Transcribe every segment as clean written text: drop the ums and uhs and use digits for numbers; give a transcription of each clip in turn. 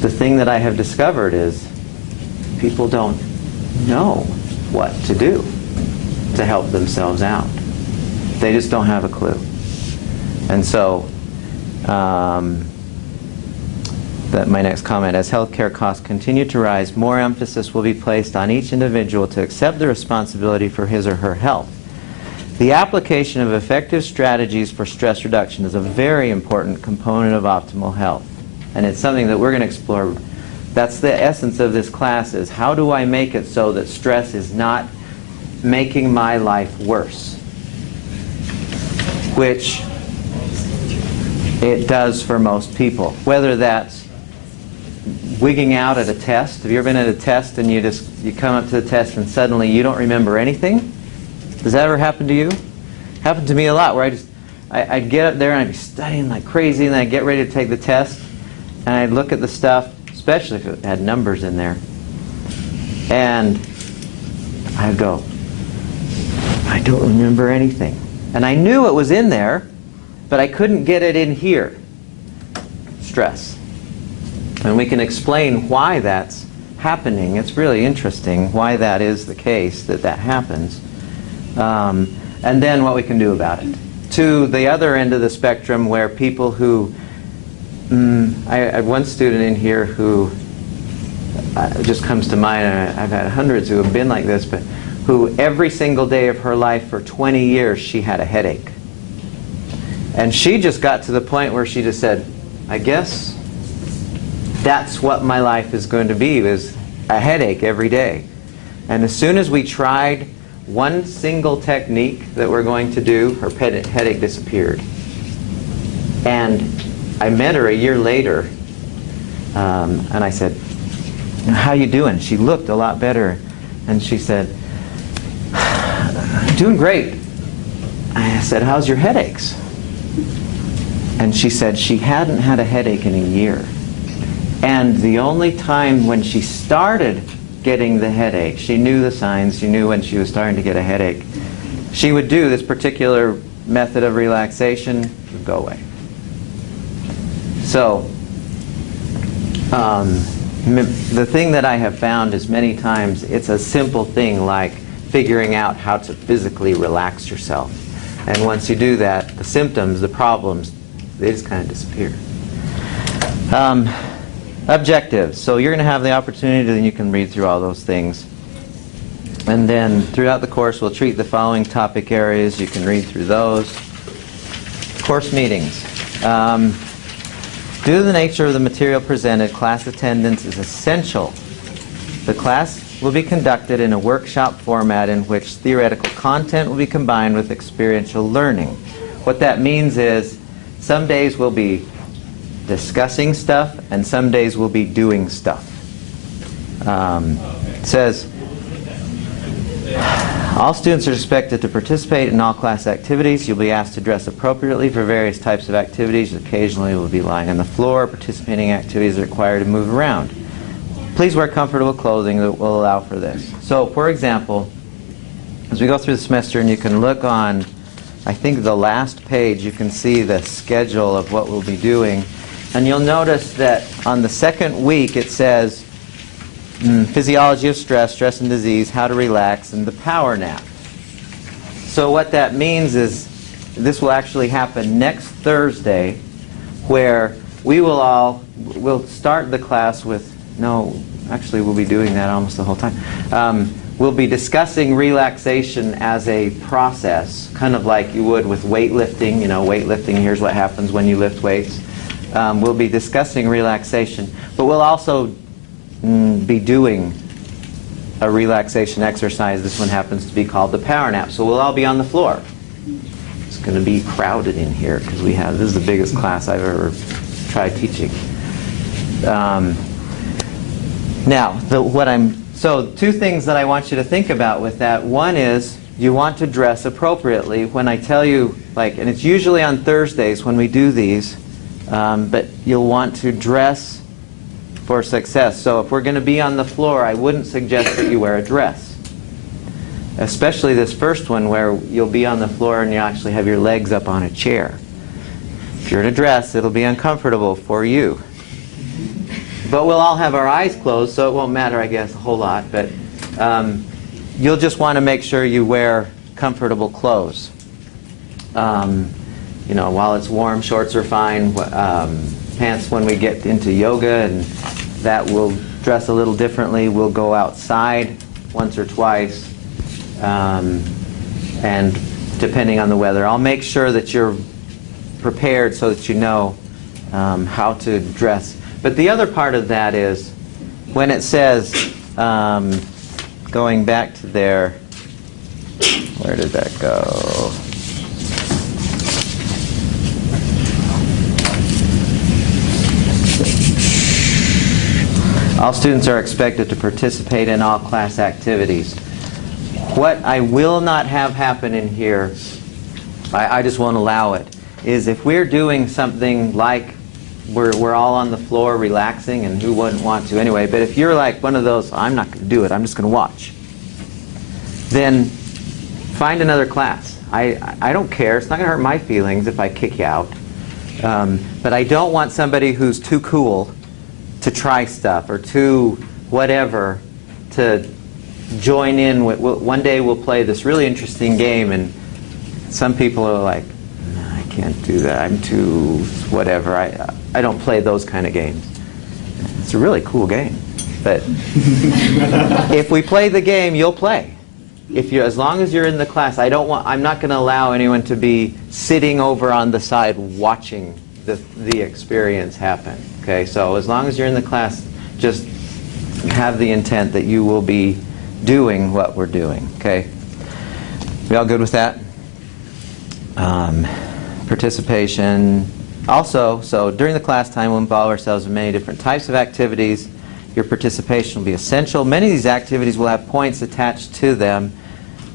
the thing that I have discovered is people don't know what to do to help themselves out. They just don't have a clue. And so, my next comment, as healthcare costs continue to rise, more emphasis will be placed on each individual to accept the responsibility for his or her health. The application of effective strategies for stress reduction is a very important component of optimal health. And it's something that we're going to explore. That's the essence of this class, is how do I make it so that stress is not making my life worse? Which it does for most people. Whether that's wigging out at a test. Have you ever been at a test and you come up to the test and suddenly you don't remember anything? Does that ever happen to you? Happened to me a lot, where I'd get up there and I'd be studying like crazy, and then I'd get ready to take the test, and I'd look at the stuff, especially if it had numbers in there, and I'd go, I don't remember anything. And I knew it was in there, but I couldn't get it in here. Stress. And we can explain why that's happening. It's really interesting why that is the case, that happens. And then what we can do about it. To the other end of the spectrum, where people who, I had one student in here who just comes to mind, and I've had hundreds who have been like this, but who every single day of her life for 20 years she had a headache. And she just got to the point where she just said, I guess that's what my life is going to be, is a headache every day. And as soon as we tried one single technique that we're going to do, her headache disappeared. And I met her a year later, and I said, how you doing? She looked a lot better. And she said, doing great. I said, how's your headaches? And she said she hadn't had a headache in a year. And the only time when she started getting the headache, she knew the signs, she knew when she was starting to get a headache, she would do this particular method of relaxation, it would go away. So, the thing that I have found is many times it's a simple thing like figuring out how to physically relax yourself. And once you do that, the symptoms, the problems, they just kind of disappear. Objectives. So you're going to have the opportunity, and you can read through all those things. And then throughout the course, we'll treat the following topic areas. You can read through those. Course meetings. Due to the nature of the material presented, class attendance is essential. The class will be conducted in a workshop format in which theoretical content will be combined with experiential learning. What that means is some days we'll be discussing stuff, and some days we'll be doing stuff. It says, all students are expected to participate in all class activities. You'll be asked to dress appropriately for various types of activities. Occasionally you'll be lying on the floor. Participating activities are required to move around. Please wear comfortable clothing that will allow for this. So, for example, as we go through the semester, and you can look on, I think the last page, you can see the schedule of what we'll be doing. And you'll notice that on the second week it says physiology of stress, stress and disease, how to relax, and the power nap. So what that means is this will actually happen next Thursday, where we'll start the class with, actually we'll be doing that almost the whole time. We'll be discussing relaxation as a process, kind of like you would with weightlifting. Weightlifting, here's what happens when you lift weights. We'll be discussing relaxation, but we'll also be doing a relaxation exercise. This one happens to be called the power nap. So we'll all be on the floor. It's going to be crowded in here because this is the biggest class I've ever tried teaching. So two things that I want you to think about with that. One is you want to dress appropriately. When I tell you, and it's usually on Thursdays when we do these, but you'll want to dress for success. So if we're going to be on the floor, I wouldn't suggest that you wear a dress. Especially this first one where you'll be on the floor and you actually have your legs up on a chair. If you're in a dress, it'll be uncomfortable for you. But we'll all have our eyes closed, so it won't matter, I guess, a whole lot. But you'll just want to make sure you wear comfortable clothes. While it's warm, shorts are fine. Pants when we get into yoga, and that will dress a little differently. We'll go outside once or twice, and depending on the weather. I'll make sure that you're prepared so that you know how to dress. But the other part of that is when it says, going back to there, where did that go? All students are expected to participate in all class activities. What I will not have happen in here, I just won't allow it, is if we're doing something like we're all on the floor relaxing, and who wouldn't want to anyway, but if you're like one of those, I'm not going to do it, I'm just going to watch, then find another class. I don't care. It's not going to hurt my feelings if I kick you out. But I don't want somebody who's too cool to try stuff or too whatever to join in. One day we'll play this really interesting game, and some people are like, no, I can't do that. I'm too whatever. I don't play those kind of games. It's a really cool game. But if we play the game, you'll play. As long as you're in the class, I'm not going to allow anyone to be sitting over on the side watching the experience happen. Okay, so as long as you're in the class, just have the intent that you will be doing what we're doing. Okay, we all good with that? Participation. Also, so during the class time, we'll involve ourselves in many different types of activities. Your participation will be essential. Many of these activities will have points attached to them.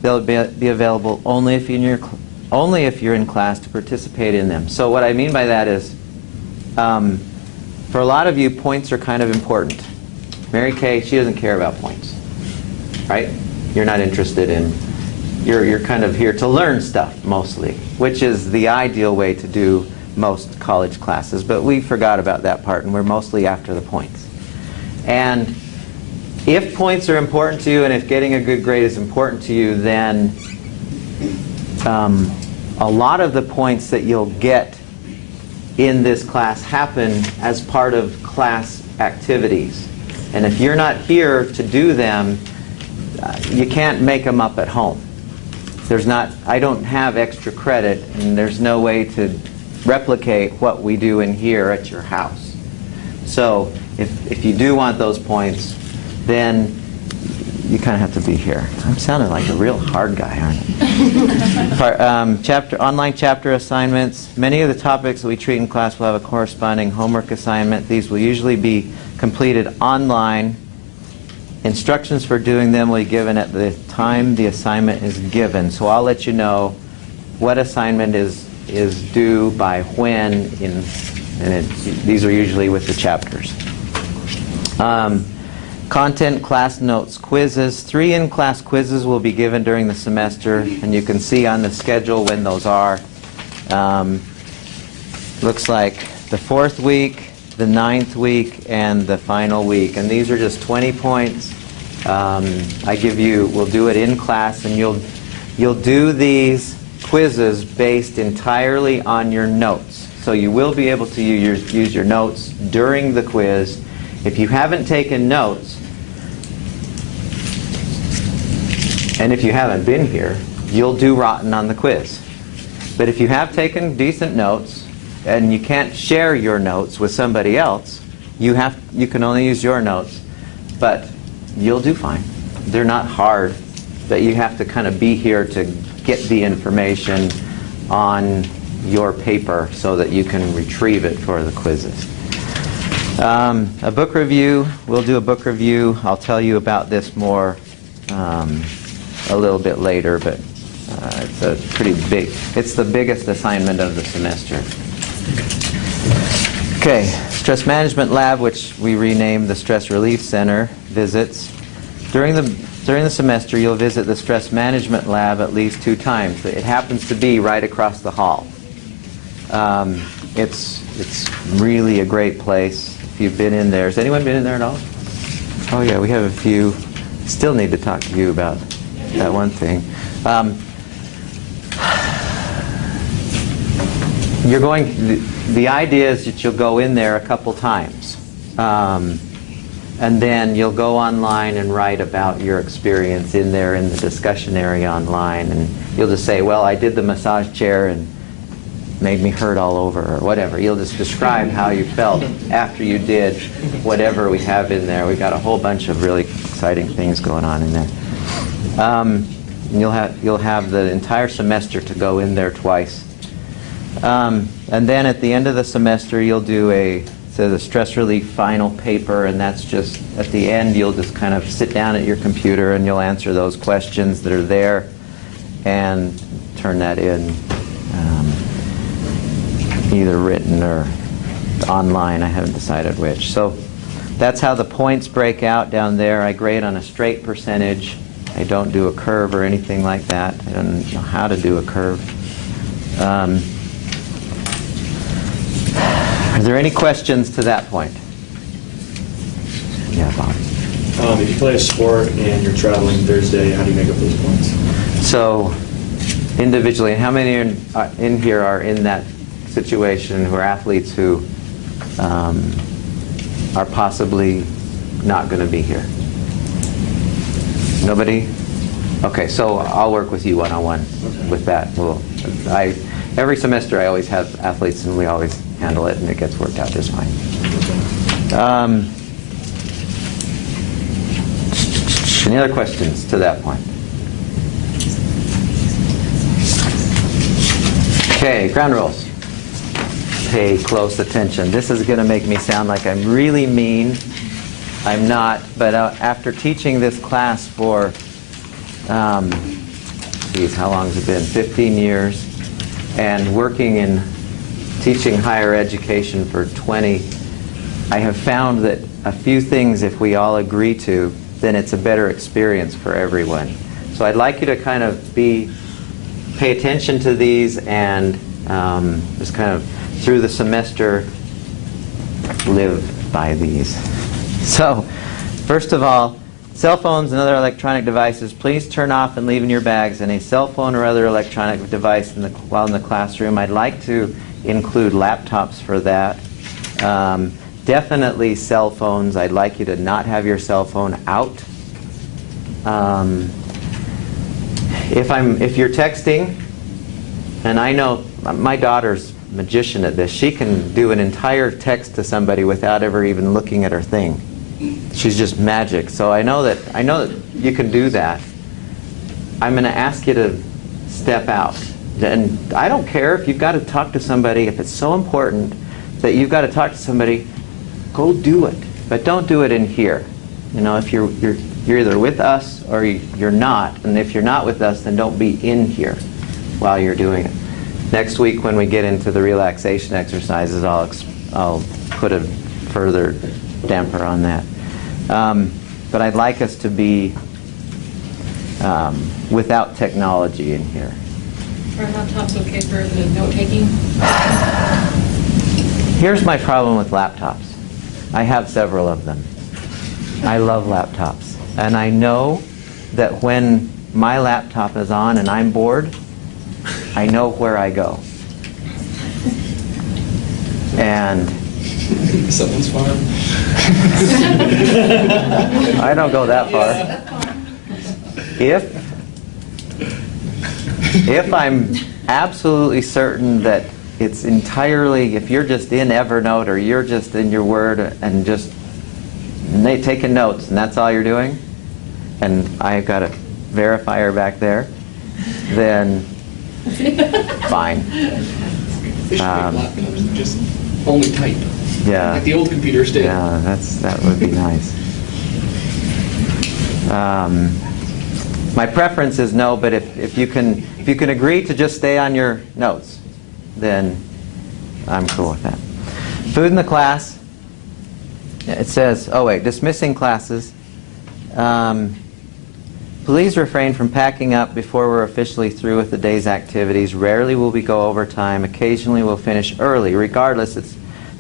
They'll be available only if you're in class to participate in them. So what I mean by that is, for a lot of you, points are kind of important. Mary Kay, she doesn't care about points, right? You're not interested in, you're kind of here to learn stuff mostly, which is the ideal way to do most college classes, but we forgot about that part, and we're mostly after the points. And if points are important to you, and if getting a good grade is important to you, then a lot of the points that you'll get in this class happen as part of class activities. And if you're not here to do them, you can't make them up at home. I don't have extra credit, and there's no way to replicate what we do in here at your house. So if you do want those points, then you kind of have to be here. I'm sounding like a real hard guy, aren't I? Online chapter assignments. Many of the topics that we treat in class will have a corresponding homework assignment. These will usually be completed online. Instructions for doing them will be given at the time the assignment is given. So I'll let you know what assignment is due by when. These are usually with the chapters. Content, class notes, quizzes. 3 in-class quizzes will be given during the semester, and you can see on the schedule when those are. Looks like the 4th week, the 9th week, and the final week. And these are just 20 points. We'll do it in class, and you'll do these quizzes based entirely on your notes. So you will be able to use your notes during the quiz. If you haven't taken notes, and if you haven't been here, you'll do rotten on the quiz. But if you have taken decent notes, and you can't share your notes with somebody else, you can only use your notes, but you'll do fine. They're not hard, but you have to kind of be here to get the information on your paper so that you can retrieve it for the quizzes. A book review. We'll do a book review. I'll tell you about this more a little bit later, but it's a pretty big. It's the biggest assignment of the semester. Okay, Stress Management Lab, which we renamed the Stress Relief Center, visits. During the semester, you'll visit the Stress Management Lab at least 2 times. It happens to be right across the hall. It's really a great place. if you've been in there. Has anyone been in there at all? Oh yeah, we have a few. Still need to talk to you about that one thing. You're going. The idea is that you'll go in there a couple times, and then you'll go online and write about your experience in there in the discussion area online, and you'll just say, "Well, I did the massage chair and made me hurt all over," or whatever. You'll just describe how you felt after you did whatever we have in there. We got a whole bunch of really exciting things going on in there. And you'll have the entire semester to go in there twice. And then at the end of the semester, you'll do a stress relief final paper, and that's just at the end. You'll just kind of sit down at your computer and you'll answer those questions that are there and turn that in. Either written or online. I haven't decided which. So that's how the points break out down there. I grade on a straight percentage. I don't do a curve or anything like that. I don't know how to do a curve. Are there any questions to that point? Yeah, Bob. If you play a sport and you're traveling Thursday, how do you make up those points? So individually, and how many in here are in that situation who are athletes who are possibly not going to be here? Nobody? Okay, so I'll work with you one-on-one with that. Every semester I always have athletes and we always handle it and it gets worked out just fine. Any other questions to that point? Okay, ground rules. Pay close attention. This is going to make me sound like I'm really mean. I'm not, but after teaching this class for, how long has it been? 15 years, and working in teaching higher education for 20, I have found that a few things, if we all agree to, then it's a better experience for everyone. So I'd like you to kind of pay attention to these and just kind of through the semester live by these. So, first of all, cell phones and other electronic devices, please turn off and leave in your bags any cell phone or other electronic device while in the classroom. I'd like to include laptops for that. Definitely cell phones. I'd like you to not have your cell phone out. If you're texting, and I know my daughter's a magician at this. She can do an entire text to somebody without ever even looking at her thing. She's just magic. So I know that you can do that. I'm going to ask you to step out. And I don't care if you've got to talk to somebody. If it's so important that you've got to talk to somebody, go do it. But don't do it in here. You know, if you're either with us or you're not. And if you're not with us, then don't be in here while you're doing it. Next week, when we get into the relaxation exercises, I'll put a further damper on that. But I'd like us to be without technology in here. Are laptops okay for the note-taking? Here's my problem with laptops. I have several of them. I love laptops. And I know that when my laptop is on and I'm bored, I know where I go. And Someone's farm. I don't go that far. If I'm absolutely certain that it's entirely, if you're just in Evernote or you're just in your Word and just taking notes and that's all you're doing, and I've got a verifier back there, then fine. Just only type. Yeah. Like the old computers did. Yeah, that would be nice. My preference is no, but if you can agree to just stay on your notes, then I'm cool with that. Food in the class. It says, dismissing classes. Please refrain from packing up before we're officially through with the day's activities. Rarely will we go overtime. Occasionally we'll finish early. Regardless, it's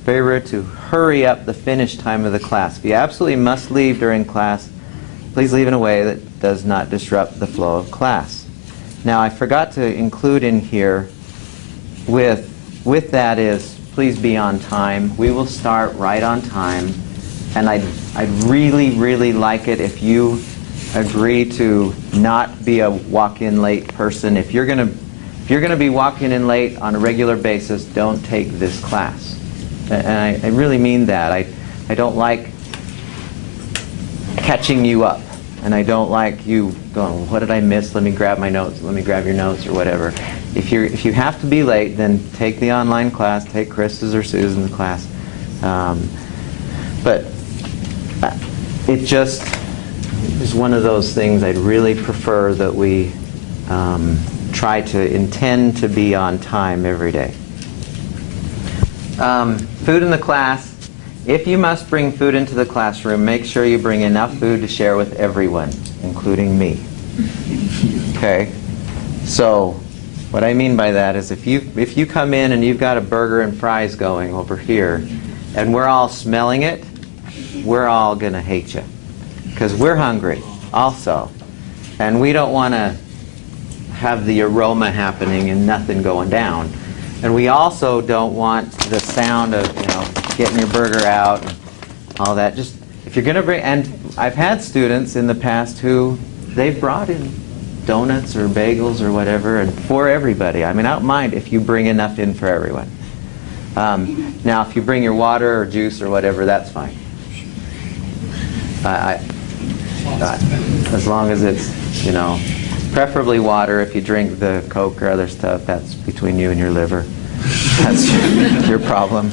very rude to hurry up the finish time of the class. If you absolutely must leave during class, please leave in a way that does not disrupt the flow of class. Now, I forgot to include in here with that is, please be on time. We will start right on time. And I'd really, really like it if you agree to not be a walk-in late person. If you're gonna be walking in late on a regular basis, don't take this class. And I really mean that. I don't like catching you up. And I don't like you going, what did I miss? Let me grab my notes. Let me grab your notes or whatever. If you have to be late, then take the online class. Take Chris's or Susan's class. But it just is one of those things I'd really prefer that we try to intend to be on time every day. Food in the class. If you must bring food into the classroom, make sure you bring enough food to share with everyone, including me. Okay? So, what I mean by that is if you come in and you've got a burger and fries going over here, and we're all smelling it, we're all going to hate you. Because we're hungry also. And we don't want to have the aroma happening and nothing going down. And we also don't want the sound of, getting your burger out and all that. Just, if you're going to bring, and I've had students in the past who, they've brought in donuts or bagels or whatever, and for everybody. I mean, I don't mind if you bring enough in for everyone. Now, if you bring your water or juice or whatever, that's fine. As long as it's, preferably water. If you drink the Coke or other stuff, that's between you and your liver. That's your problem.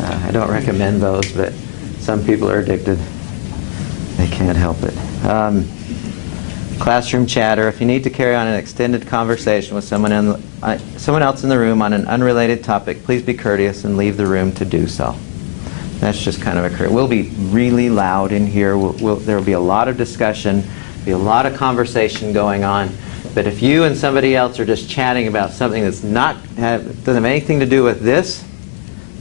I don't recommend those, but some people are addicted. They can't help it. Classroom chatter. If you need to carry on an extended conversation with someone else in the room on an unrelated topic, please be courteous and leave the room to do so. That's just kind of a we'll be really loud in here. There will be a lot of discussion, be a lot of conversation going on. But if you and somebody else are just chatting about something that's doesn't have anything to do with this,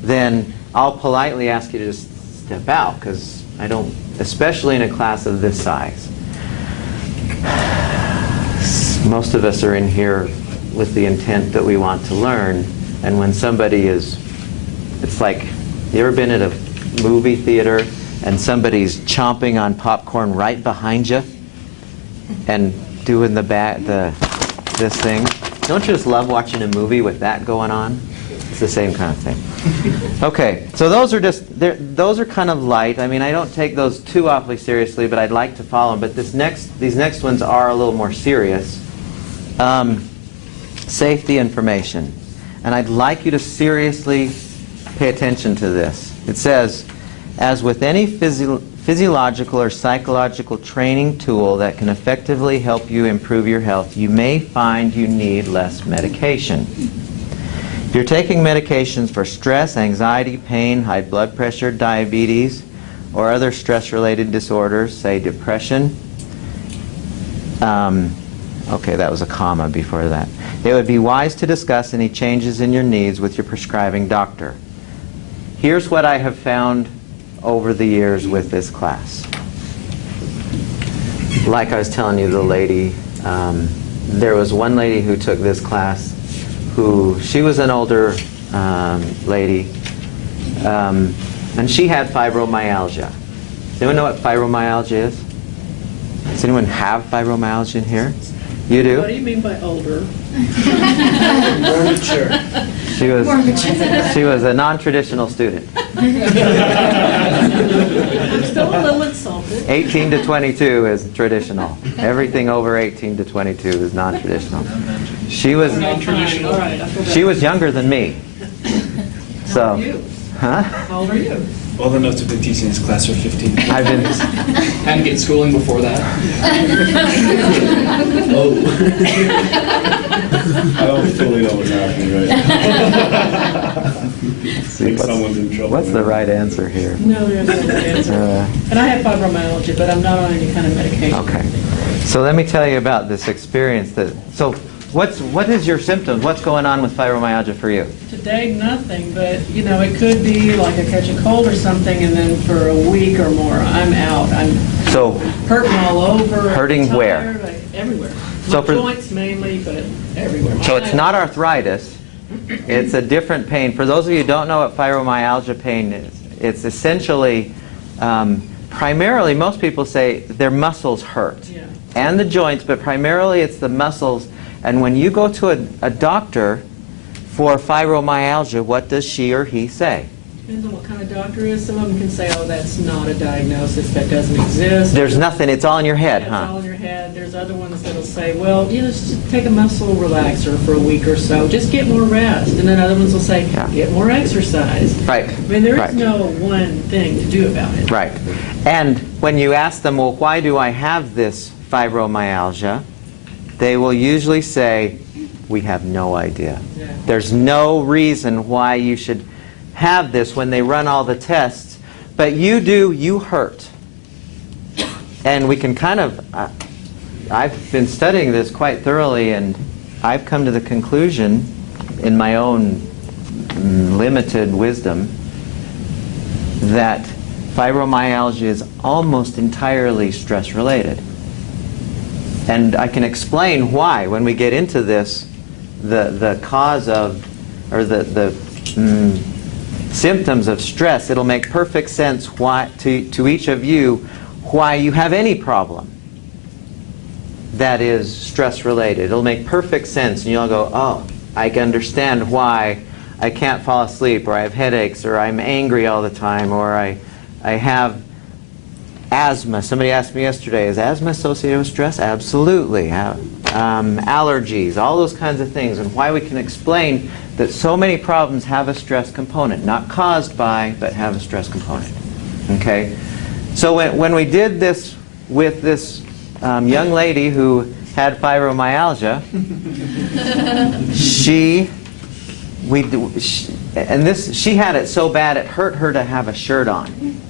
then I'll politely ask you to just step out, because I don't, especially in a class of this size. Most of us are in here with the intent that we want to learn, and when somebody is, it's like, you ever been at a movie theater and somebody's chomping on popcorn right behind you and doing this thing? Don't you just love watching a movie with that going on? It's the same kind of thing. Okay, so those are kind of light. I mean, I don't take those too awfully seriously, but I'd like to follow them. But these next ones are a little more serious. Safety information. And I'd like you to seriously pay attention to this. It says, as with any physiological or psychological training tool that can effectively help you improve your health, you may find you need less medication. If you're taking medications for stress, anxiety, pain, high blood pressure, diabetes, or other stress-related disorders, say depression, okay, that was a comma before that. It would be wise to discuss any changes in your needs with your prescribing doctor. Here's what I have found over the years with this class. Like I was telling you, the lady, there was one lady who took this class she was an older lady, and she had fibromyalgia. Does anyone know what fibromyalgia is? Does anyone have fibromyalgia in here? You do? What do you mean by older? More mature. She was a non-traditional student. I'm still a little insulted. 18 to 22 is traditional. Everything over 18 to 22 is non-traditional. She was Non-traditional. All right, I feel better. She was younger than me. So, How old are you? huh? How old are you? Old enough to have been teaching this class for 15 years. I've been And get schooling before that. Oh. I don't fully know what's happening right now. see, someone's in trouble. what's the right answer here? No, there's no good answer. And I have fibromyalgia, but I'm not on any kind of medication. Okay. So let me tell you about this experience so what is your symptoms? What's going on with fibromyalgia for you? Today, nothing, but, you know, it could be like I catch a cold or something, and then for a week or more, I'm out. I'm So hurting all over. Hurting tired, where? like, everywhere. So My for- joints mainly, but everywhere. So it's not arthritis. It's a different pain. For those of you who don't know what fibromyalgia pain is, it's essentially, primarily, most people say their muscles hurt. Yeah. And the joints, but primarily it's the muscles. And when you go to a doctor for fibromyalgia, what does she or he say? Depends on what kind of doctor it is. Some of them can say, oh, that's not a diagnosis, that doesn't exist. There's nothing, it's all in your head, It's huh? all in your head. There's other ones that'll say, well, you know, just take a muscle relaxer for a week or so. Just get more rest. And then other ones will say, Yeah. get more exercise. Right. I mean, there is Right. no one thing to do about it. Right. And when you ask them, well, why do I have this fibromyalgia? They will usually say, we have no idea. Yeah. There's no reason why you should have this when they run all the tests. But you hurt. And we can kind of, I've been studying this quite thoroughly, and I've come to the conclusion, in my own limited wisdom, that fibromyalgia is almost entirely stress-related. And I can explain why when we get into this, the cause of, or the symptoms of stress. It'll make perfect sense why, to each of you, why you have any problem that is stress-related. It'll make perfect sense, and you'll go, oh, I can understand why I can't fall asleep, or I have headaches, or I'm angry all the time, or I have asthma. Somebody asked me yesterday, is asthma associated with stress? Absolutely. Allergies, all those kinds of things, and why we can explain that so many problems have a stress component, not caused by, but have a stress component. Okay? So when we did this with this young lady who had fibromyalgia, she had it so bad it hurt her to have a shirt on.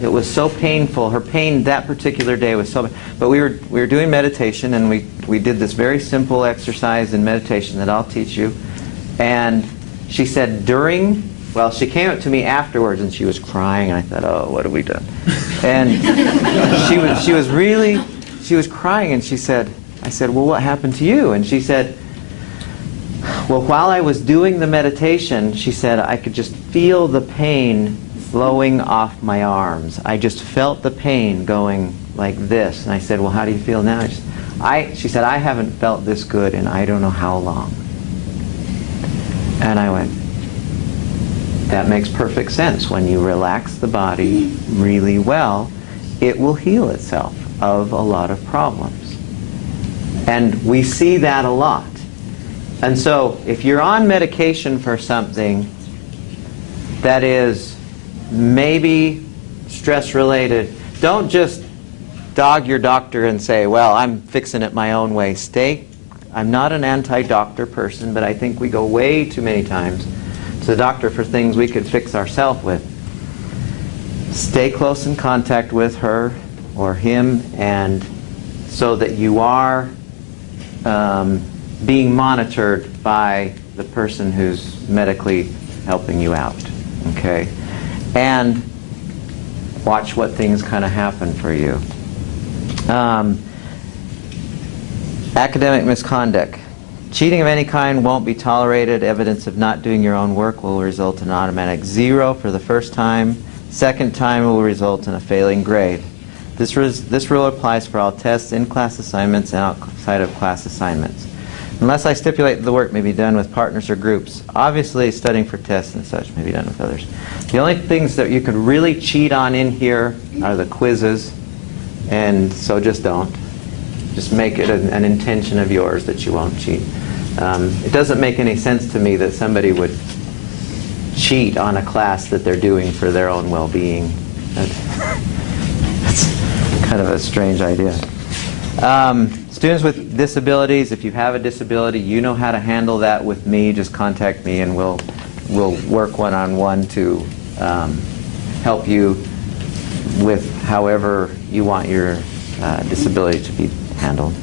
It was so painful. Her pain that particular day was so bad. But we were doing meditation, and we did this very simple exercise in meditation that I'll teach you. And she said she came up to me afterwards, and she was crying, and I thought, oh, what have we done? And she was crying, and I said, well, what happened to you? And she said, well, while I was doing the meditation, she said, I could just feel the pain flowing off my arms. I just felt the pain going like this. And I said, well, how do you feel now? She said, I haven't felt this good in I don't know how long. And I went, that makes perfect sense. When you relax the body really well, it will heal itself of a lot of problems. And we see that a lot. And so if you're on medication for something that is maybe stress-related, don't just dog your doctor and say, well, I'm fixing it my own way. I'm not an anti-doctor person, but I think we go way too many times to the doctor for things we could fix ourselves with. Stay close in contact with her or him, and so that you are being monitored by the person who's medically helping you out. Okay? And watch what things kind of happen for you. Academic misconduct. Cheating of any kind won't be tolerated. Evidence of not doing your own work will result in an automatic 0 for the first time. Second time will result in a failing grade. This rule applies for all tests, in-class assignments, and outside of class assignments. Unless I stipulate the work may be done with partners or groups. Obviously, studying for tests and such may be done with others. The only things that you could really cheat on in here are the quizzes, and so just don't. Just make it an intention of yours that you won't cheat. It doesn't make any sense to me that somebody would cheat on a class that they're doing for their own well-being. That's kind of a strange idea. Students with disabilities, if you have a disability, you know how to handle that with me. Just contact me, and we'll work one-on-one to help you with however you want your disability to be handled.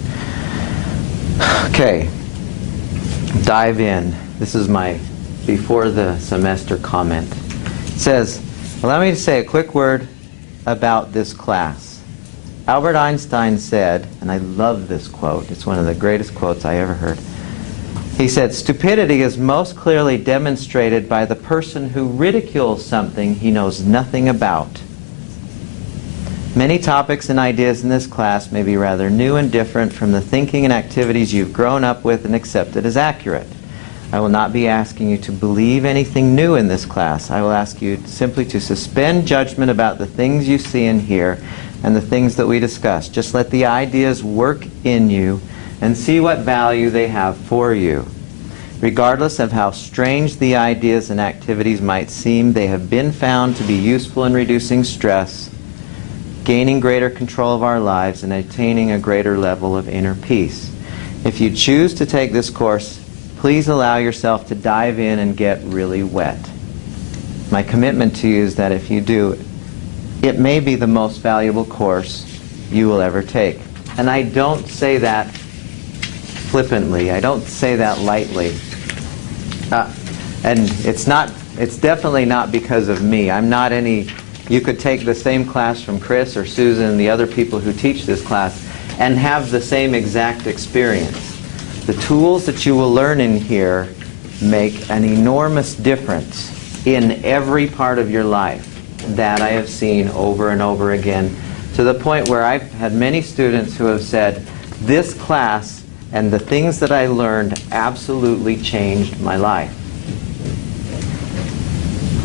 Okay. dive in. This is my before the semester comment. It says, allow me to say a quick word about this class. Albert Einstein said, and I love this quote, it's one of the greatest quotes I ever heard. He said, stupidity is most clearly demonstrated by the person who ridicules something he knows nothing about. Many topics and ideas in this class may be rather new and different from the thinking and activities you've grown up with and accepted as accurate. I will not be asking you to believe anything new in this class. I will ask you simply to suspend judgment about the things you see and hear and the things that we discuss. Just let the ideas work in you and see what value they have for you. Regardless of how strange the ideas and activities might seem, they have been found to be useful in reducing stress, gaining greater control of our lives, and attaining a greater level of inner peace. If you choose to take this course, please allow yourself to dive in and get really wet. My commitment to you is that if you do, it may be the most valuable course you will ever take. And I don't say that flippantly. I don't say that lightly. And it's definitely not because of me. I'm not any... You could take the same class from Chris or Susan and the other people who teach this class and have the same exact experience. The tools that you will learn in here make an enormous difference in every part of your life. That I have seen over and over again, to the point where I've had many students who have said, this class and the things that I learned absolutely changed my life.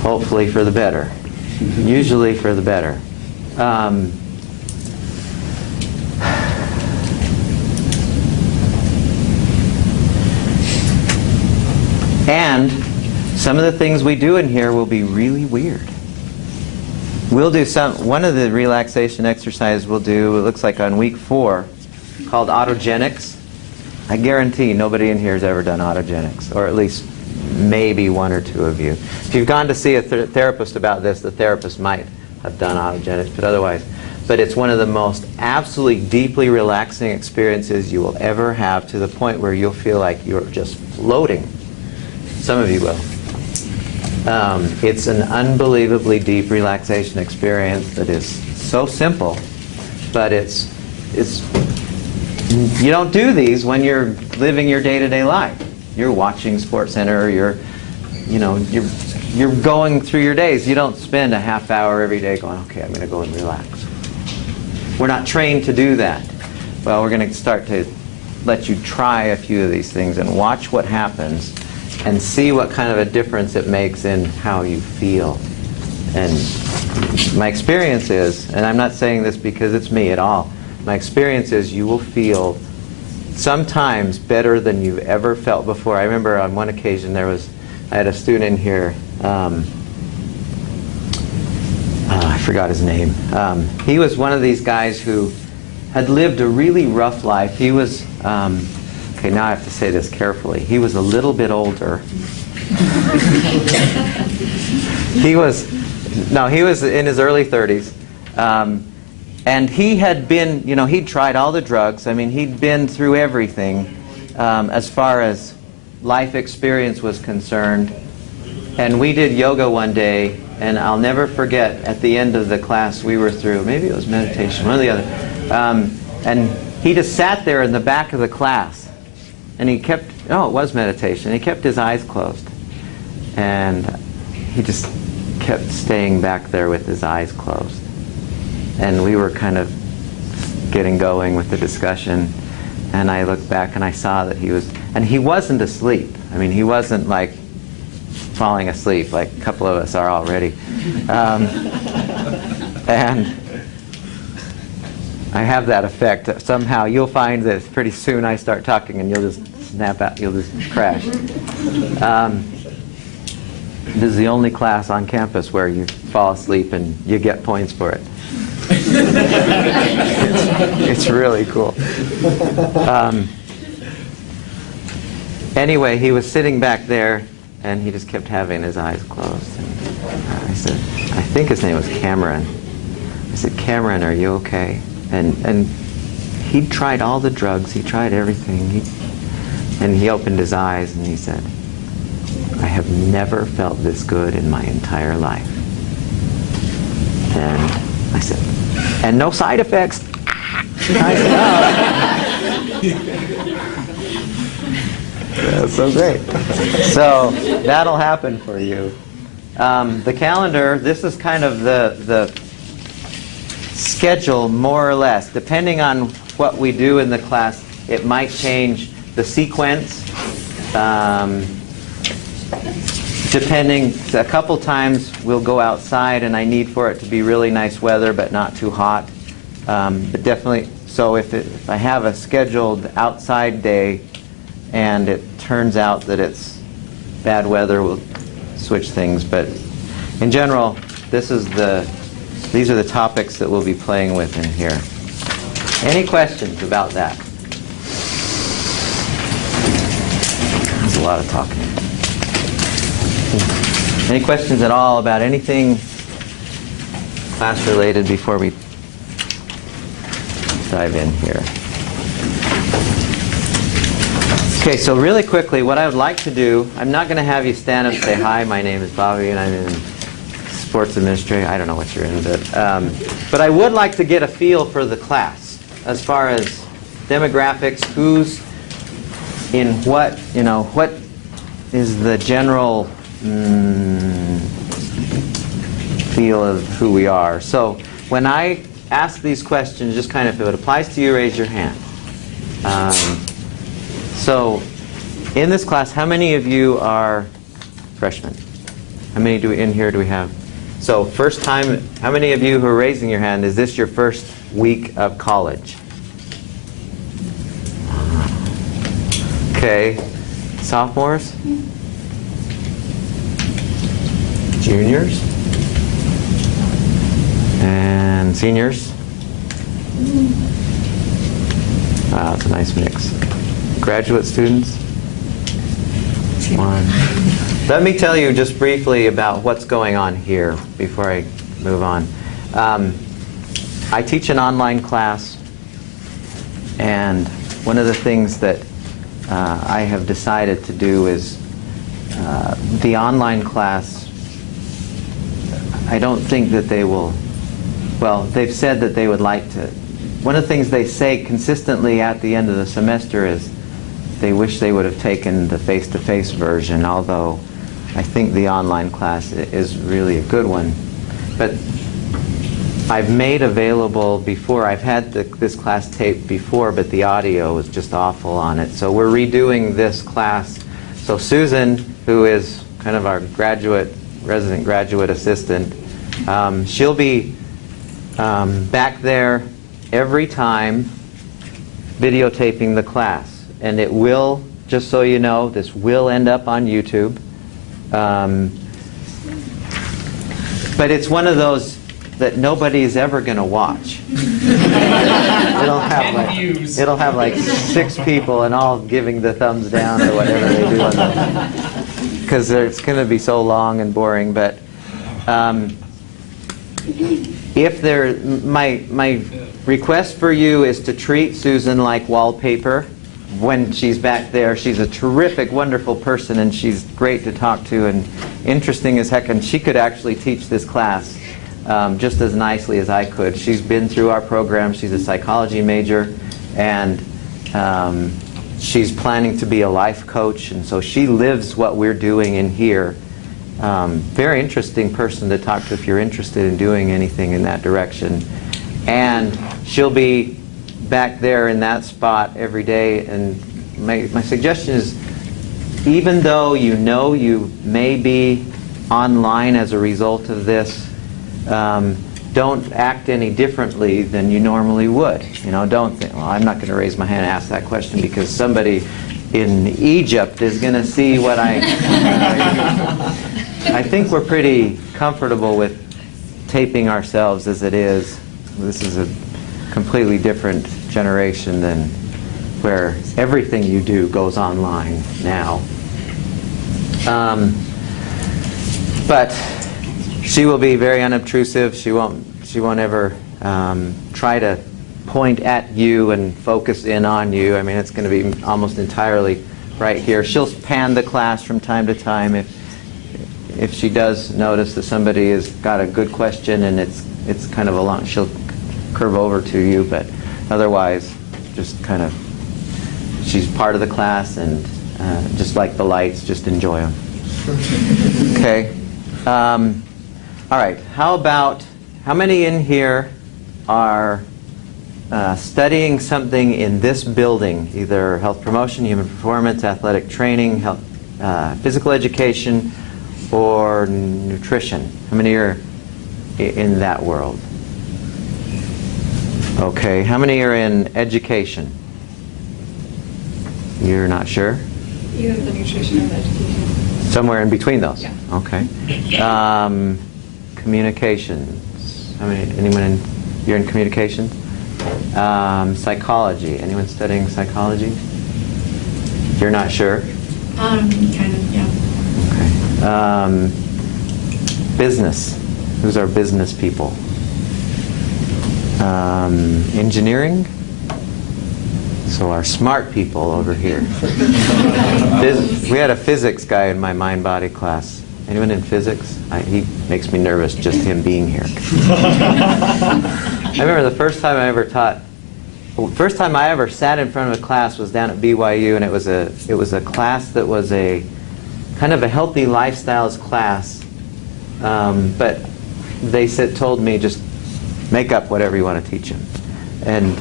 Hopefully for the better. Usually for the better. And some of the things we do in here will be really weird. We'll do one of the relaxation exercises we'll do, it looks like on week 4, called autogenics. I guarantee nobody in here has ever done autogenics, or at least maybe one or two of you. If you've gone to see a therapist about this, the therapist might have done autogenics, but otherwise. But it's one of the most absolutely deeply relaxing experiences you will ever have, to the point where you'll feel like you're just floating. Some of you will. It's an unbelievably deep relaxation experience that is so simple, but it's you don't do these when you're living your day-to-day life. You're watching SportsCenter, you're going through your days. You don't spend a half hour every day going, okay, I'm going to go and relax. We're not trained to do that. Well, we're going to start to let you try a few of these things and watch what happens and see what kind of a difference it makes in how you feel. And my experience is, and I'm not saying this because it's me at all, my experience is you will feel sometimes better than you've ever felt before. I remember on one occasion I had a student in here, I forgot his name. He was one of these guys who had lived a really rough life. He was, okay, now I have to say this carefully. He was a little bit older. He was in his early 30s. And he had been, he'd tried all the drugs. I mean, he'd been through everything as far as life experience was concerned. And we did yoga one day, and I'll never forget, at the end of the class we were through, maybe it was meditation, one or the other, and he just sat there in the back of the class, and it was meditation. He kept his eyes closed, and he just kept staying back there with his eyes closed. And we were kind of getting going with the discussion, and I looked back and I saw that he wasn't asleep. I mean, he wasn't like falling asleep like a couple of us are already. And I have that effect. Somehow you'll find that pretty soon I start talking and you'll just snap out, you'll just crash. This is the only class on campus where you fall asleep and you get points for it. It's really cool. Anyway, he was sitting back there, and he just kept having his eyes closed. And I said, I think his name was Cameron. I said, Cameron, are you okay? And he'd tried all the drugs. He tried everything. And he opened his eyes and he said, I have never felt this good in my entire life. And I said, and no side effects. I said, That's so great. So that'll happen for you. The calendar, this is kind of the schedule, more or less. Depending on what we do in the class, it might change the sequence. Depending, a couple times we'll go outside and I need for it to be really nice weather but not too hot. But definitely, so if I have a scheduled outside day and it turns out that it's bad weather, we'll switch things. But in general, these are the topics that we'll be playing with in here. Any questions about that? There's a lot of talking. Any questions at all about anything class related before we dive in here? Okay, so really quickly, what I would like to do, I'm not going to have you stand up and say, hi, my name is Bobby and I'm in sports administration. I don't know what you're in, but I would like to get a feel for the class as far as demographics, who's in what, what is the general feel of who we are. So when I ask these questions, just kind of, if it applies to you, raise your hand. So in this class, how many of you are freshmen? How many in here do we have? So first time, how many of you who are raising your hand, is this your first week of college? Okay. Sophomores? Juniors? And seniors? Wow, it's a nice mix. Graduate students? One. Let me tell you just briefly about what's going on here before I move on. I teach an online class, and one of the things that I have decided to do is the online class, I don't think that they will, well, they've said that they would like to. One of the things they say consistently at the end of the semester is they wish they would have taken the face-to-face version, although I think the online class is really a good one. But I've made available before, I've had this class taped before, but the audio was just awful on it. So we're redoing this class. So Susan, who is kind of our resident graduate assistant, she'll be back there every time videotaping the class. And it will, just so you know, this will end up on YouTube. But it's one of those that nobody's ever going to watch. It'll have like 6 people and all giving the thumbs down or whatever they do on the, because it's going to be so long and boring. But if my request for you is to treat Susan like wallpaper when she's back there. She's a terrific, wonderful person, and she's great to talk to and interesting as heck. And she could actually teach this class just as nicely as I could. She's been through our program. She's a psychology major, and she's planning to be a life coach, and so she lives what we're doing in here. Very interesting person to talk to if you're interested in doing anything in that direction. And she'll be back there in that spot every day. And my suggestion is, even though you know you may be online as a result of this, don't act any differently than you normally would. Don't think, well, I'm not going to raise my hand and ask that question because somebody in Egypt is going to see what I think we're pretty comfortable with taping ourselves as it is. This is a completely different generation than where everything you do goes online now. But she will be very unobtrusive. She won't ever try to point at you and focus in on you. I mean, it's going to be almost entirely right here. She'll pan the class from time to time if she does notice that somebody has got a good question and it's kind of a long, she'll curve over to you, but otherwise just kind of, she's part of the class, and just like the lights, just enjoy them. Okay. All right. How many in here are studying something in this building, either health promotion, human performance, athletic training, health, physical education, or nutrition? How many are in that world? Okay. How many are in education? You're not sure? You have the nutrition and the education. Somewhere in between those? Yeah. Okay. Communications. How many? Anyone you're in communications? Psychology. Anyone studying psychology? You're not sure? Kind of, yeah. Okay. Business. Who's our business people? Engineering? So our smart people over here. We had a physics guy in my mind-body class. Anyone in physics? He makes me nervous, just him being here. I remember the first time I ever sat in front of a class was down at BYU, and it was a class that was a kind of a healthy lifestyles class. But they told me just make up whatever you want to teach them. And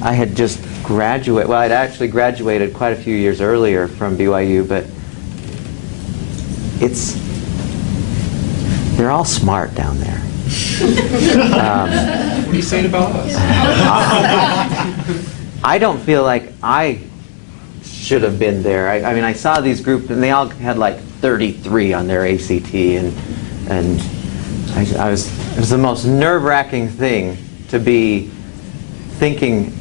I had just graduated. Well, I'd actually graduated quite a few years earlier from BYU, but they're all smart down there. What are you saying about us? I don't feel like I should have been there. I mean, I saw these groups, and they all had like 33 on their ACT, and it was the most nerve-wracking thing to be thinking.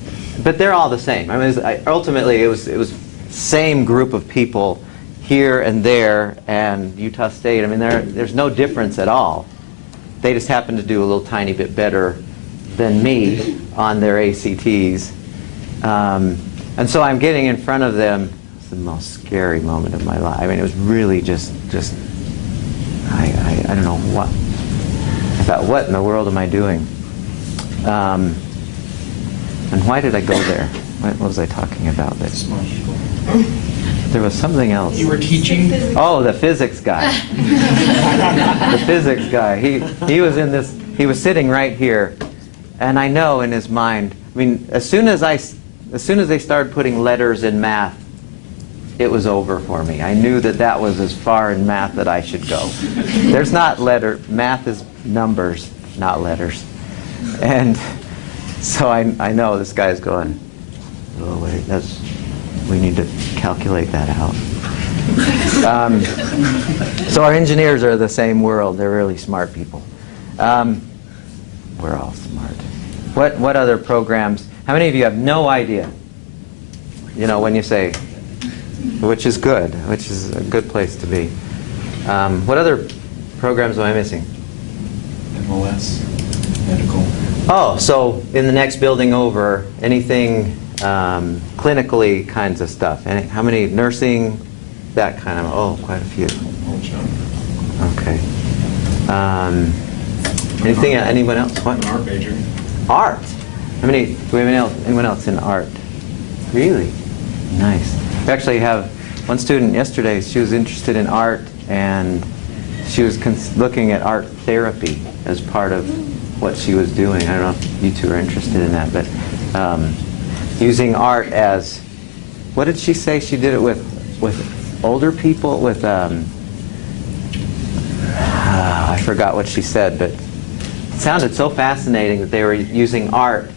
But they're all the same. I mean, ultimately, it was same group of people here and there, and Utah State. I mean, there's no difference at all. They just happen to do a little tiny bit better than me on their ACTs. And so I'm getting in front of them. It's the most scary moment of my life. I mean, it was really just I don't know what. I thought, what in the world am I doing? And why did I go there? What was I talking about? There was something else. You were teaching? Oh, the physics guy. The physics guy. He was in this. He was sitting right here, and I know in his mind. I mean, as soon as they started putting letters in math, it was over for me. I knew that was as far in math that I should go. There's not math is numbers, not letters, and. So I know this guy's going, oh wait, we need to calculate that out. So our engineers are the same world. They're really smart people. We're all smart. What other programs? How many of you have no idea? You know, when you say, which is good, which is a good place to be. What other programs am I missing? MLS, medical. Oh, so in the next building over, anything clinically kinds of stuff. How many nursing, that kind of, quite a few. Okay. Anyone else? What? An art major. Art? Do we have anyone else in art? Really? Nice. We actually have one student yesterday, she was interested in art, and she was looking at art therapy as part of what she was doing. I don't know if you two are interested in that, but using art as, what did she say? She did it with older people, with I forgot what she said, but it sounded so fascinating that they were using art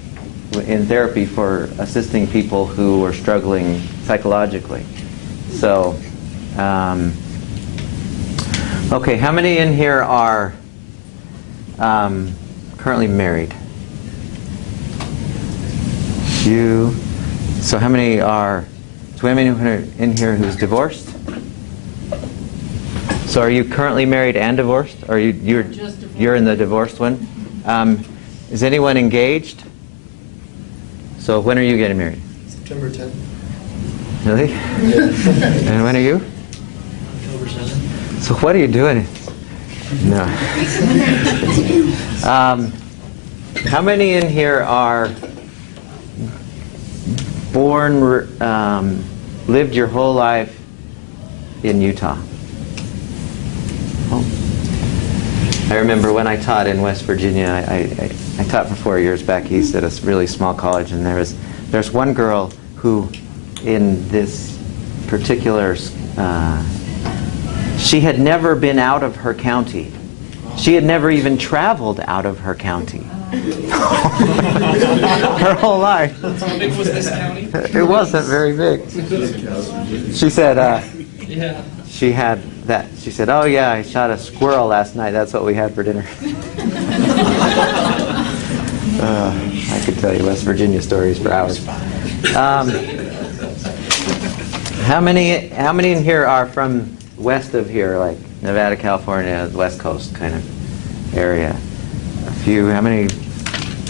in therapy for assisting people who were struggling psychologically. So, okay, how many in here are currently married? You. So how many do we have anyone in here who's divorced? So are you currently married and divorced? Or you're in the divorced one? Is anyone engaged? So when are you getting married? September 10th. Really? And when are you? October 7th. So what are you doing? No. How many in here are born, lived your whole life in Utah? Oh. I remember when I taught in West Virginia, I taught for 4 years back east at a really small college, and there's one girl who, in this particular, she had never been out of her county. She had never even traveled out of her county. Her whole life. How big was this county? It wasn't very big. She said, Yeah. she had that. She said, "Oh yeah, I shot a squirrel last night. That's what we had for dinner." I could tell you West Virginia stories for hours. How many in here are from west of here, like Nevada, California, West Coast kind of area? A few. How many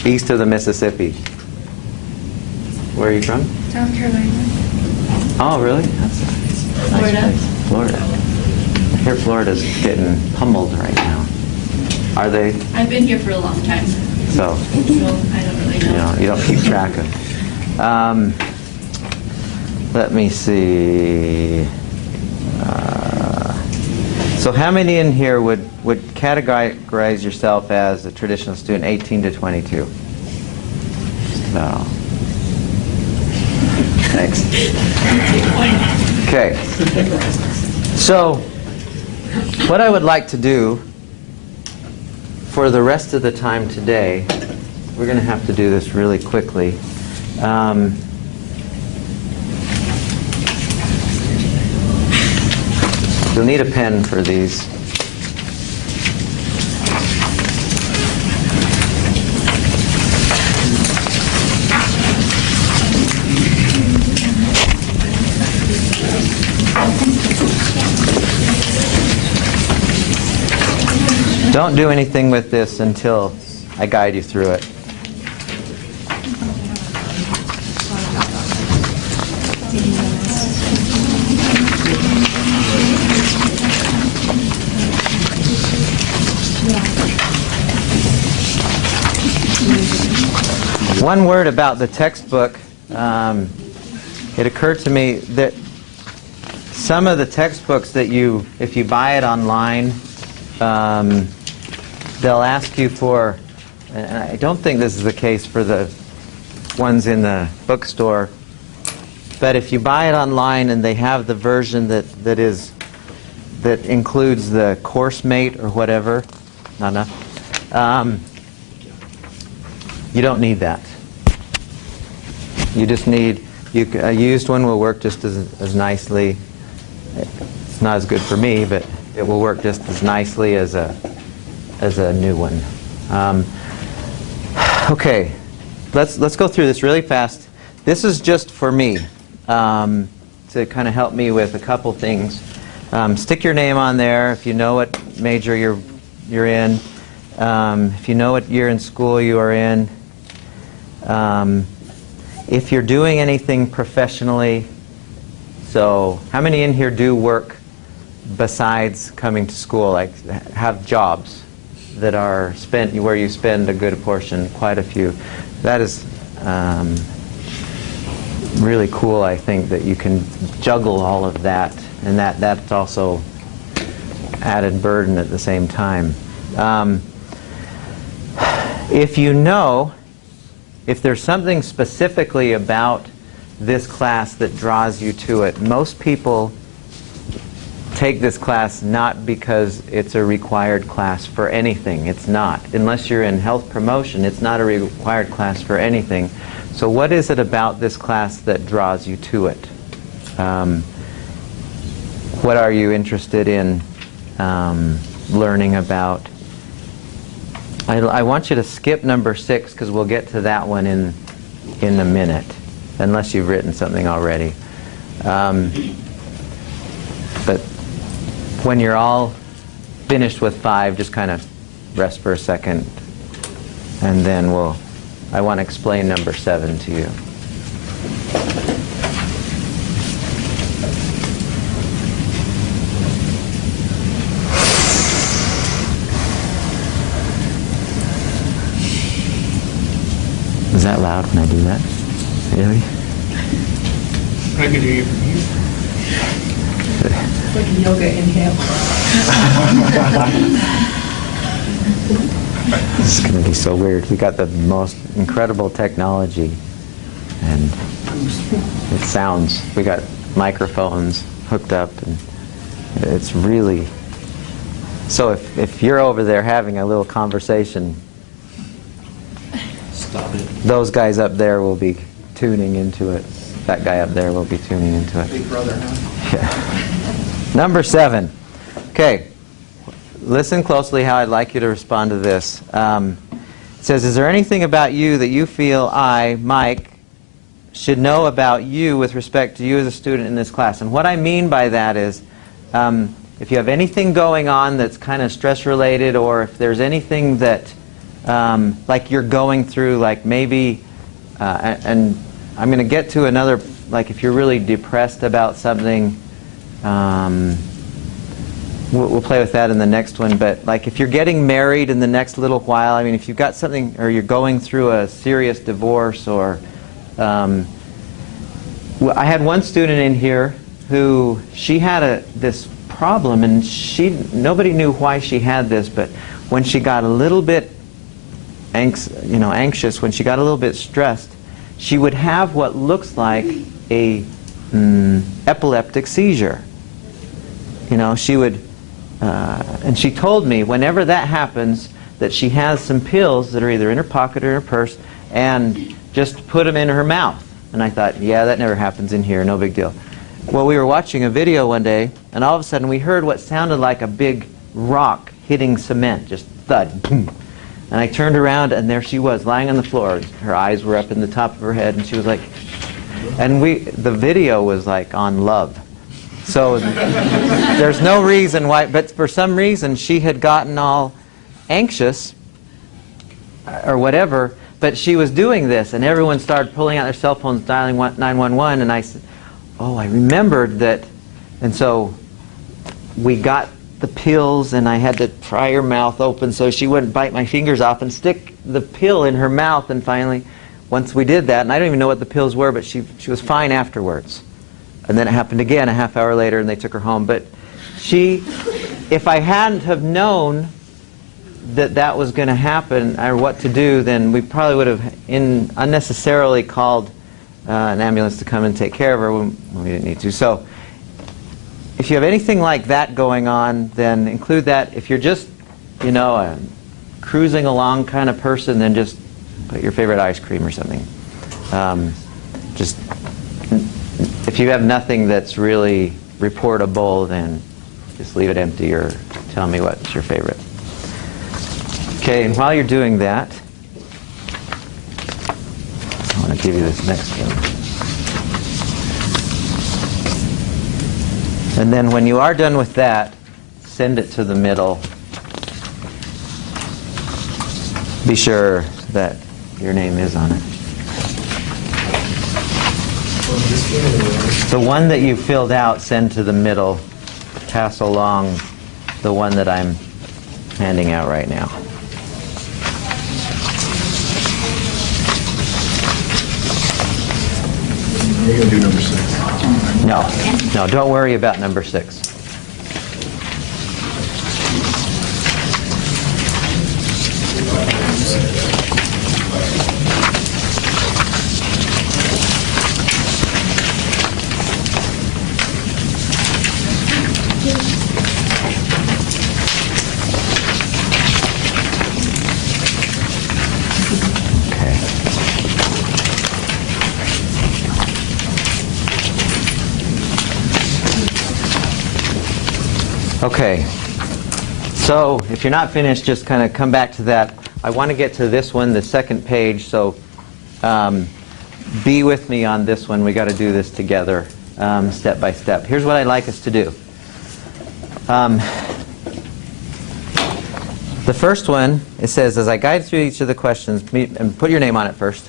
east of the Mississippi? Where are you from? South Carolina. Oh, really? That's nice. Florida. Place. Florida. I hear Florida's getting pummeled right now. Are they? I've been here for a long time, So, so I don't really know. you don't keep track of. Let me see. So how many in here would categorize yourself as a traditional student, 18 to 22? No. Thanks. Okay. So, what I would like to do for the rest of the time today, we're going to have to do this really quickly. You'll need a pen for these. Don't do anything with this until I guide you through it. One word about the textbook. It occurred to me that some of the textbooks that if you buy it online, they'll ask you for, and I don't think this is the case for the ones in the bookstore, but if you buy it online and they have the version that includes the course mate or whatever, not enough, you don't need that. You just need, a used one will work just as nicely. It's not as good for me, but it will work just as nicely as a new one. Okay, let's go through this really fast. This is just for me to kind of help me with a couple things. Stick your name on there if you know what major you're in. If you know what year in school you are in. If you're doing anything professionally. So, how many in here do work besides coming to school, like have jobs that are spent where you spend a good portion, quite a few? That is really cool, I think, that you can juggle all of that, and that's also added burden at the same time. If there's something specifically about this class that draws you to it, most people take this class not because it's a required class for anything. It's not. Unless you're in health promotion, it's not a required class for anything. So what is it about this class that draws you to it? What are you interested in learning about? I want you to skip number 6 because we'll get to that one in a minute, unless you've written something already. But when you're all finished with 5, just kind of rest for a second, and then I want to explain number 7 to you. Is that loud when I do that? Really? I could hear you from here. Like a yoga inhale. This is going to be so weird. We got the most incredible technology, and it sounds. We got microphones hooked up, and it's really. So if you're over there having a little conversation, Stop it. those guys up there will be tuning into it. That guy up there will be tuning into it. Big brother, huh? Yeah. Number 7. Okay. Listen closely how I'd like you to respond to this. It says, is there anything about you that you feel I, Mike, should know about you with respect to you as a student in this class? And what I mean by that is, if you have anything going on that's kind of stress-related, or if there's anything that, like you're going through, like maybe, and I'm going to get to another, like if you're really depressed about something, we'll play with that in the next one, but like if you're getting married in the next little while, I mean if you've got something, or you're going through a serious divorce, or I had one student in here who, she had this problem, and nobody knew why she had this, but when she got a little bit anxious, when she got a little bit stressed, she would have what looks like a epileptic seizure. She would, and she told me whenever that happens that she has some pills that are either in her pocket or in her purse, and just put them in her mouth. And I thought, yeah, that never happens in here, no big deal. Well, we were watching a video one day, and all of a sudden we heard what sounded like a big rock hitting cement, just thud, boom. And I turned around, and there she was, lying on the floor. Her eyes were up in the top of her head, and she was like, and the video was like on love. So there's no reason why, but for some reason she had gotten all anxious or whatever, but she was doing this, and everyone started pulling out their cell phones, dialing 911, and I said, oh, I remembered that. And so we got the pills, and I had to pry her mouth open so she wouldn't bite my fingers off and stick the pill in her mouth. And finally, once we did that, and I don't even know what the pills were, but she was fine afterwards. And then it happened again a half hour later, and they took her home. But if I hadn't have known that was going to happen, or what to do, then we probably would have unnecessarily called an ambulance to come and take care of her when we didn't need to. So if you have anything like that going on, then include that. If you're just, a cruising along kind of person, then just put your favorite ice cream or something. If you have nothing that's really reportable, then just leave it empty, or tell me what's your favorite. Okay, and while you're doing that, I want to give you this next one. And then when you are done with that, send it to the middle. Be sure that your name is on it. The one that you filled out, send to the middle. Pass along the one that I'm handing out right now. You're going to do number 6. No, don't worry about number 6. Okay, so if you're not finished, just kind of come back to that. I want to get to this one, the second page, so be with me on this one. We got to do this together, step by step. Here's what I'd like us to do. The first one, it says, as I guide through each of the questions, and put your name on it first.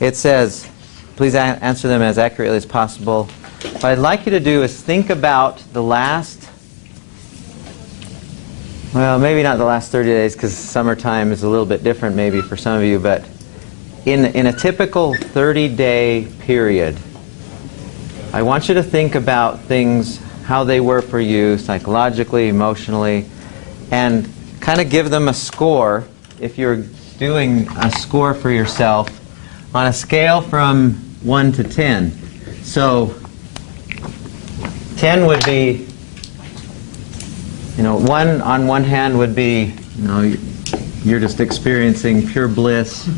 It says, please answer them as accurately as possible. What I'd like you to do is think about the last Well, maybe not the last 30 days because summertime is a little bit different maybe for some of you, but in a typical 30-day period, I want you to think about things, how they were for you psychologically, emotionally, and kind of give them a score if you're doing a score for yourself on a scale from 1 to 10. So 10 would be, 1 on one hand would be, you're just experiencing pure bliss,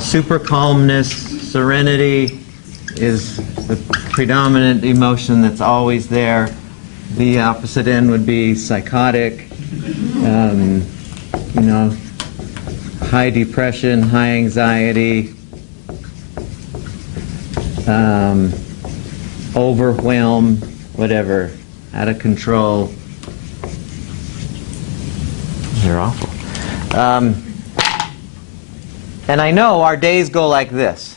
super calmness, serenity is the predominant emotion that's always there. The opposite end would be psychotic, high depression, high anxiety, overwhelm, whatever, out of control. They're awful. And I know our days go like this.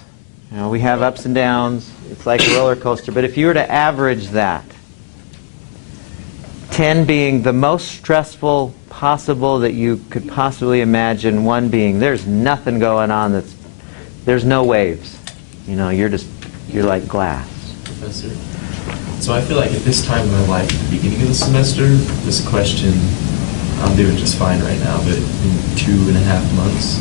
We have ups and downs. It's like a roller coaster. But if you were to average that, 10 being the most stressful possible that you could possibly imagine, 1 being there's nothing going on, there's no waves. You're like glass. Professor, so I feel like at this time in my life, at the beginning of the semester, this question, I'm doing just fine right now, but in 2.5 months,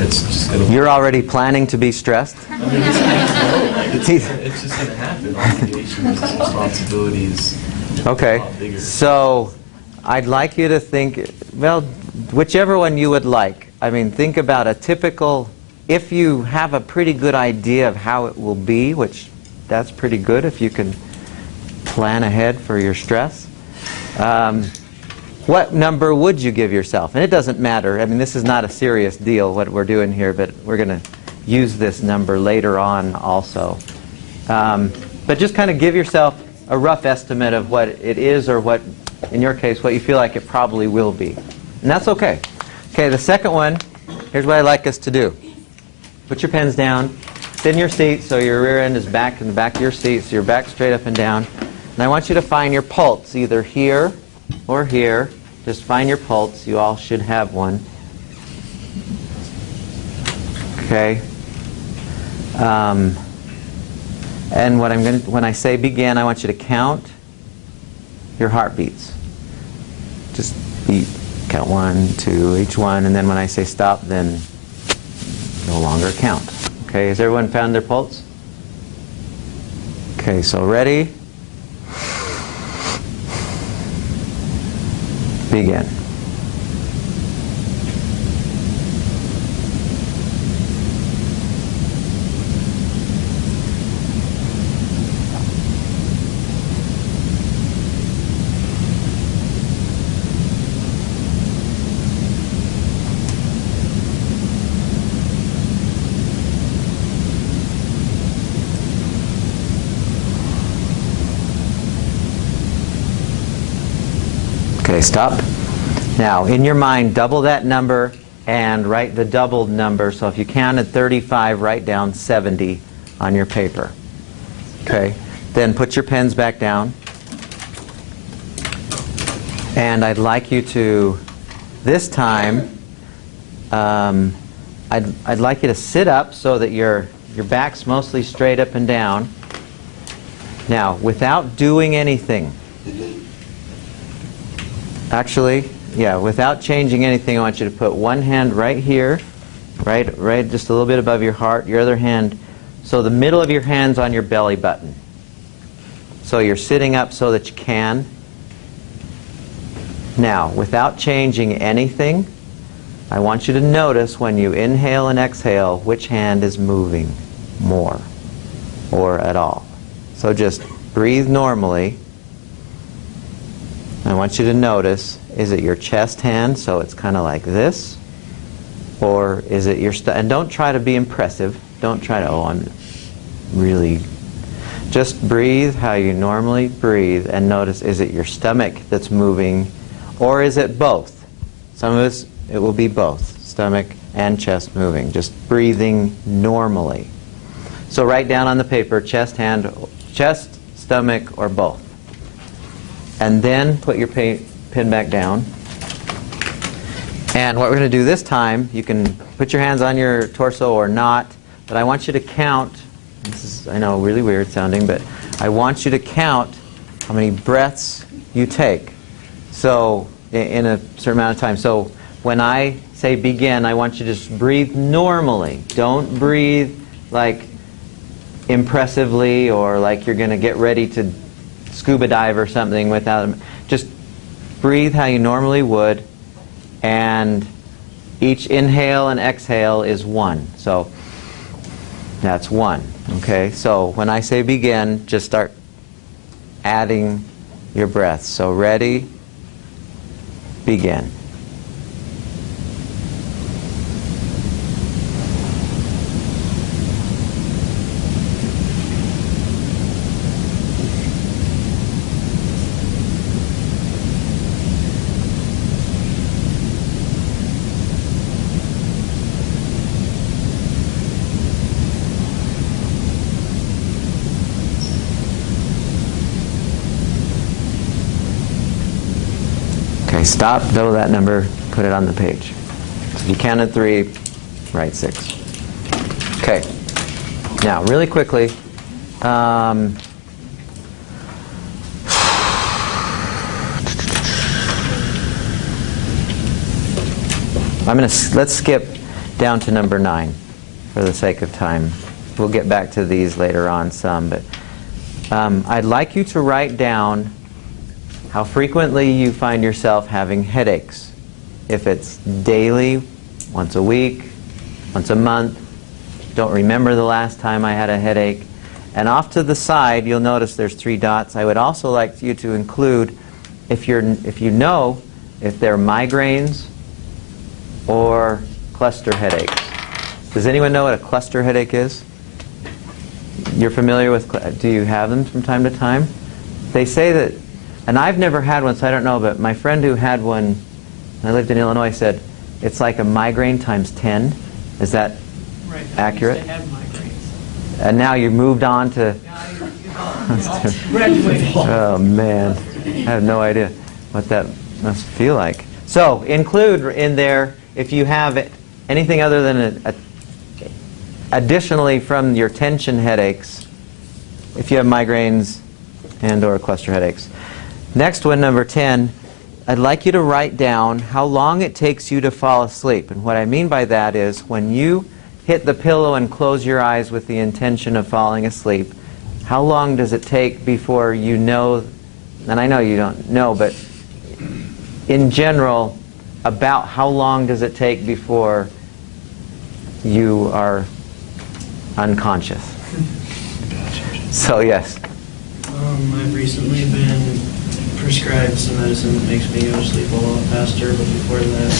it's just going to... You're already planning to be stressed? I mean, it's just going to happen. Obligations, responsibilities, Okay, a lot bigger. so I'd like you to think, well, whichever one you would like. I mean, think about a typical, if you have a pretty good idea of how it will be, which that's pretty good if you can plan ahead for your stress. What number would you give yourself? And it doesn't matter. I mean, this is not a serious deal, what we're doing here, but we're going to use this number later on also. But just kind of give yourself a rough estimate of what it is, or what, in your case, what you feel like it probably will be. And that's okay. Okay, the second one, here's what I'd like us to do. Put your pens down. Sit in your seat so your rear end is back in the back of your seat, so you're back straight up and down. And I want you to find your pulse, either here or here. Just find your pulse. You all should have one. Okay. And when I say begin, I want you to count your heartbeats. Just count 1, 2, each one, and then when I say stop, then no longer count. Okay, has everyone found their pulse? Okay, so ready? Begin. Okay, stop. Now, in your mind, double that number and write the doubled number. So if you counted 35, write down 70 on your paper. Okay, then put your pens back down. And I'd like you to, this time, I'd like you to sit up so that your back's mostly straight up and down. Now, without doing anything, actually, yeah, without changing anything, I want you to put one hand right here, right just a little bit above your heart, your other hand, so the middle of your hand's on your belly button. So you're sitting up so that you can. Now, without changing anything, I want you to notice when you inhale and exhale which hand is moving more or at all. So just breathe normally. I want you to notice, is it your chest hand, so it's kind of like this? Or is it your and don't try to be impressive. Don't try to, I'm really... Just breathe how you normally breathe and notice, is it your stomach that's moving, or is it both? Some of us, it will be both, stomach and chest moving, just breathing normally. So write down on the paper, chest, stomach, or both. And then put your pin back down. And what we're going to do this time, you can put your hands on your torso or not, but I want you to count. This is, I know, really weird sounding, but I want you to count how many breaths you take. So, in a certain amount of time. So, when I say begin, I want you to just breathe normally. Don't breathe like impressively or like you're going to get ready to scuba dive or something without. Just breathe how you normally would, and each inhale and exhale is 1. So that's 1. Okay, so when I say begin, just start adding your breaths. So ready, begin. Okay, stop, double that number, put it on the page. If you count at 3, write 6. Okay, now really quickly, let's skip down to number 9 for the sake of time. We'll get back to these later on some, but I'd like you to write down how frequently you find yourself having headaches. If it's daily, once a week, once a month, don't remember the last time I had a headache. And off to the side, you'll notice there's 3 dots. I would also like you to include if you know if they're migraines or cluster headaches. Does anyone know what a cluster headache is? You're familiar with, do you have them from time to time? They say that, and I've never had one, so I don't know, but my friend who had one, when I lived in Illinois, said it's like a migraine times 10. Is that Right. accurate? I used to have migraines. And now you moved on to... Graduated. Oh man, I have no idea what that must feel like. So include in there, if you have anything other than additionally from your tension headaches, if you have migraines and or cluster headaches. Next one, number 10, I'd like you to write down how long it takes you to fall asleep. And what I mean by that is when you hit the pillow and close your eyes with the intention of falling asleep, how long does it take before you know, and I know you don't know, but in general, about how long does it take before you are unconscious? So yes. I've recently been prescribed some medicine that makes me go to sleep a lot faster, but before that,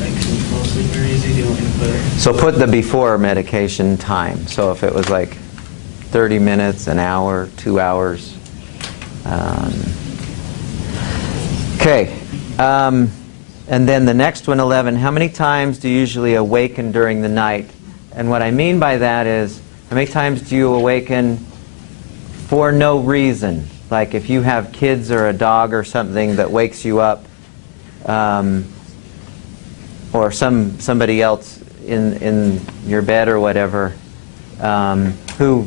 I couldn't fall asleep very easy. Do you want me to put it? So put the before medication time. So if it was like 30 minutes, an hour, 2 hours. Okay. And then the next one, 11, how many times do you usually awaken during the night? And what I mean by that is, how many times do you awaken for no reason? Like if you have kids or a dog or something that wakes you up, or somebody else in your bed or whatever, who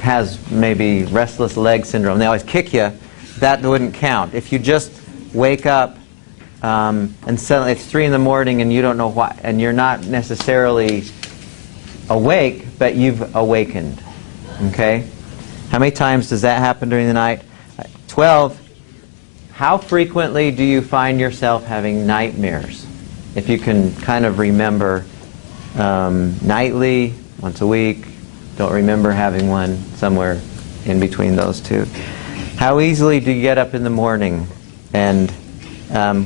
has maybe restless leg syndrome, they always kick you, that wouldn't count. If you just wake up and suddenly it's 3 in the morning and you don't know why, and you're not necessarily awake, but you've awakened. Okay? How many times does that happen during the night? 12, how frequently do you find yourself having nightmares? If you can kind of remember nightly, once a week, don't remember having one, somewhere in between those two. How easily do you get up in the morning? And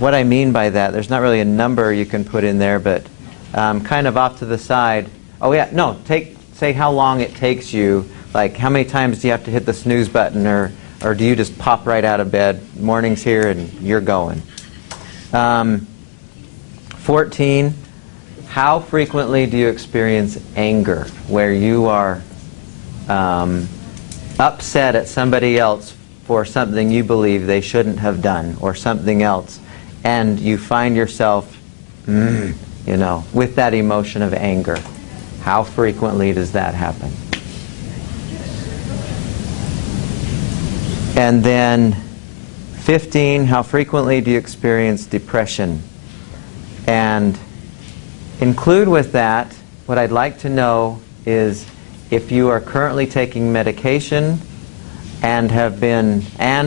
what I mean by that, there's not really a number you can put in there, but kind of off to the side. Oh yeah, no, say how long it takes you, like how many times do you have to hit the snooze button, or do you just pop right out of bed, morning's here and you're going. 14, how frequently do you experience anger, where you are upset at somebody else for something you believe they shouldn't have done or something else, and you find yourself, with that emotion of anger. How frequently does that happen? And then 15, how frequently do you experience depression? And include with that, what I'd like to know is if you are currently taking medication and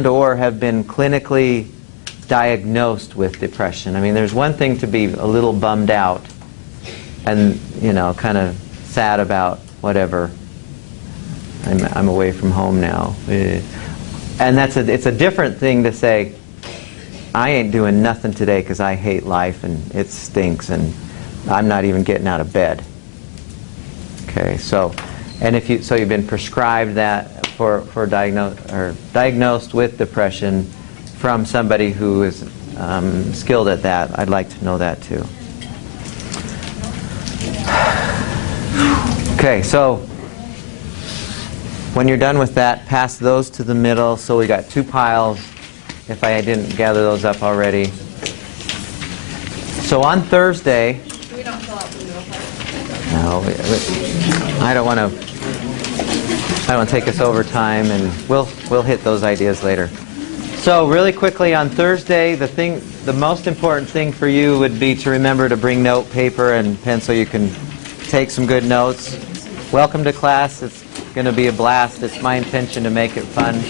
or have been clinically diagnosed with depression. I mean, there's one thing to be a little bummed out and, kind of sad about whatever. I'm away from home now. And it's a different thing to say, I ain't doing nothing today because I hate life and it stinks and I'm not even getting out of bed. Okay, so you've been prescribed that for diagnosed with depression from somebody who is skilled at that. I'd like to know that too. Okay, so when you're done with that, pass those to the middle. So we got 2 piles, if I didn't gather those up already. So on Thursday, We don't fill out the middle part. no, I don't want to take us over time, and we'll hit those ideas later. So really quickly on Thursday, the most important thing for you would be to remember to bring note paper and pencil. You can take some good notes. Welcome to class. It's going to be a blast. It's my intention to make it fun.